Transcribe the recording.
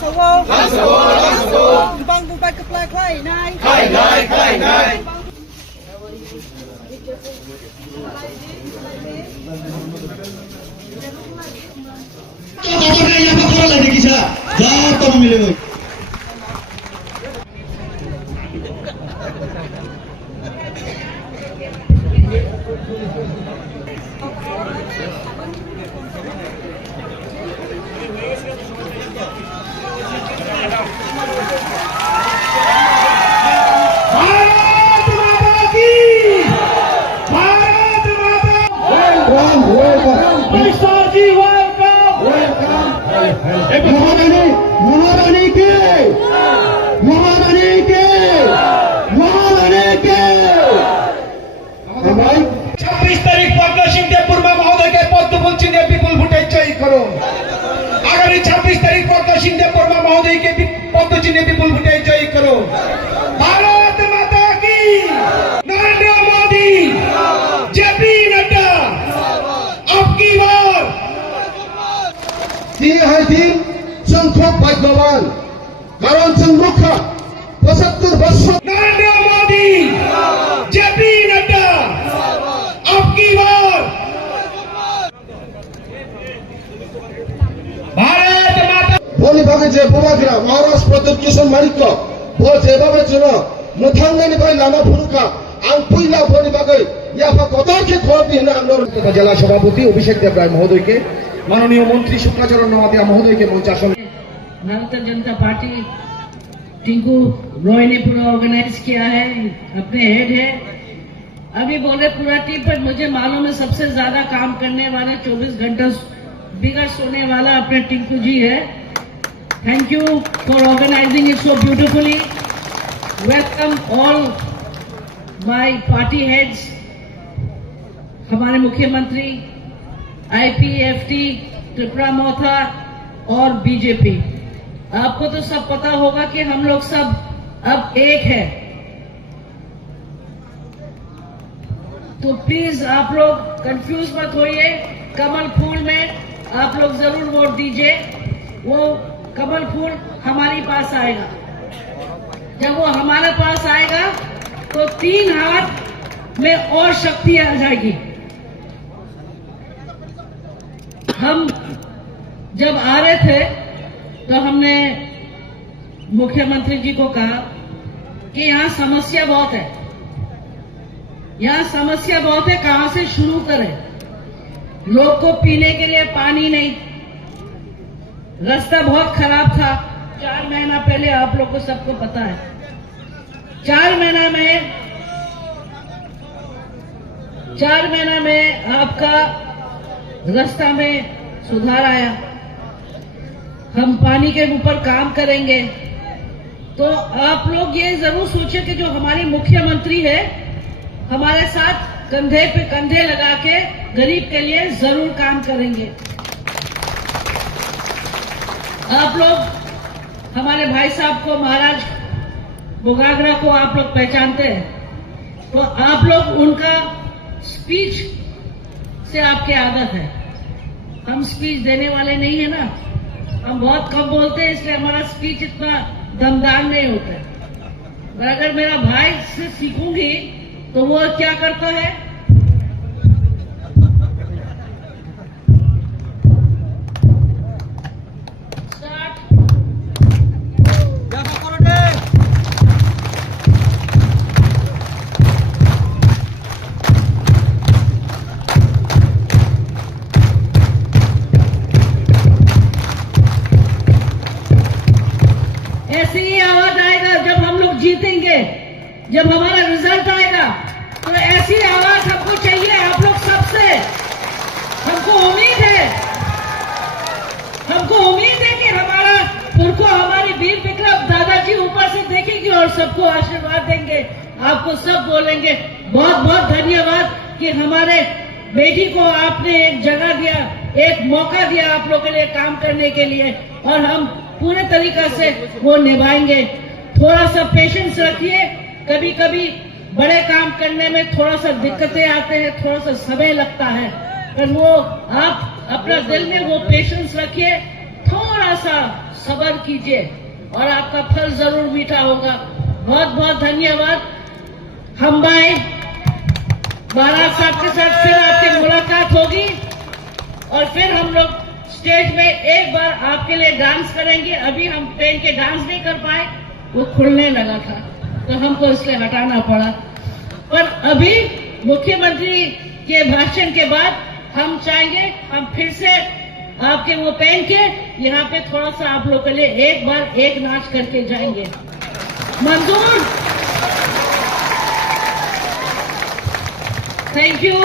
សវលបងពុំបាច់ក្ផ្លែខ្លៃណៃខ្លៃណៃខ្លៃណៃyang bakal lagi kisah jatuh milik आगामी 26 तारीख को शिंदे परमा महोदय के पद्म चिन्ह विपुल भुटे जय करो। भारत माता की, नरेंद्र मोदी, जेपी नड्डा, अब की बार তিনি হয়তো সংখ্যক ভাগ্যবান কারণ মুখ্য 75 বছর नरेंद्र मोदी, जेपी नड्डा, अब की बार भारत माता বলিভাগে যে বোমাগ্রা মহারাষ্ট্র প্রদীপ কিশোর মালিক ও যেভাবে ছিল মুথাঙ্গানিफ्राय लामा फुरुका आं पहिला बलिभागे याफा कतरके खबर दिना আমরা জেলা সভাপতি অভিষেক দেব রায় মহোদয়কে, माननीय मंत्री शुक्लाचरण नवादिया महोदय के मंच आसन। भारतीय जनता पार्टी टिंकू रॉय ने पूरा ऑर्गेनाइज किया है, अपने हेड है। अभी बोले पूरा टीम पर मुझे मालूम है सबसे ज्यादा काम करने वाले 24 घंटा बिगड़ सोने वाला अपने टिंकू जी है। Thank you for organising it so beautifully. Welcome all my party heads, हमारे मुख्यमंत्री, आईपीएफटी, त्रिपुरा मोथा और बीजेपी। आपको तो सब पता होगा कि हम लोग सब अब एक है, तो प्लीज आप लोग कंफ्यूज मत होइए। कमल फूल में आप लोग जरूर वोट दीजिए। वो कमल फूल हमारे पास आएगा। जब वो हमारे पास आएगा तो 3 हाथ में और शक्ति आ जाएगी। हम जब आ रहे थे तो हमने मुख्यमंत्री जी को कहा कि यहाँ समस्या बहुत है, यहाँ समस्या बहुत है, कहां से शुरू करें। लोग को पीने के लिए पानी नहीं, रास्ता बहुत खराब था। 4 महीना पहले आप लोग को सबको पता है, 4 महीना में आपका रास्ता में सुधार आया। हम पानी के ऊपर काम करेंगे। तो आप लोग ये जरूर सोचिए कि जो हमारी मुख्यमंत्री है हमारे साथ कंधे पे कंधे लगा के गरीब के लिए जरूर काम करेंगे। आप लोग हमारे भाई साहब को, महाराज बोगागरा को आप लोग पहचानते हैं, तो आप लोग उनका स्पीच से आपकी आदत है। हम स्पीच देने वाले नहीं है ना, हम बहुत कम बोलते हैं, इसलिए हमारा स्पीच इतना दमदार नहीं होता है। पर अगर मेरा भाई से सीखूंगी तो वो क्या करता है, ऐसी ही आवाज आएगा जब हम लोग जीतेंगे, जब हमारा रिजल्ट आएगा, तो ऐसी आवाज हमको चाहिए आप लोग सबसे। हमको उम्मीद है कि हमारा पुरखों, हमारी वीर विक्रम दादाजी ऊपर से देखेंगे और सबको आशीर्वाद देंगे। आपको सब बोलेंगे बहुत बहुत धन्यवाद कि हमारे बेटी को आपने एक जगह दिया, एक मौका दिया आप लोगों के लिए काम करने के लिए, और हम पूरे तरीका से वो निभाएंगे। थोड़ा सा पेशेंस रखिए, कभी कभी बड़े काम करने में थोड़ा सा दिक्कतें आते हैं, थोड़ा सा समय लगता है, पर वो आप अपना दिल में वो पेशेंस रखिए। थोड़ा थोड़ा सा सब्र कीजिए और आपका फल जरूर मीठा होगा। बहुत बहुत धन्यवाद। हम भाई महाराज साहब के साथ फिर आपकी मुलाकात होगी और फिर हम लोग स्टेज में एक बार आपके लिए डांस करेंगे। अभी हम ट्रेन के डांस नहीं कर पाए, वो खुलने लगा था तो हमको इसलिए हटाना पड़ा। पर अभी मुख्यमंत्री के भाषण के बाद हम चाहेंगे हम फिर से आपके वो पहन के यहाँ पे थोड़ा सा आप लोग के लिए एक बार एक नाच करके जाएंगे। मंजूर? Thank you.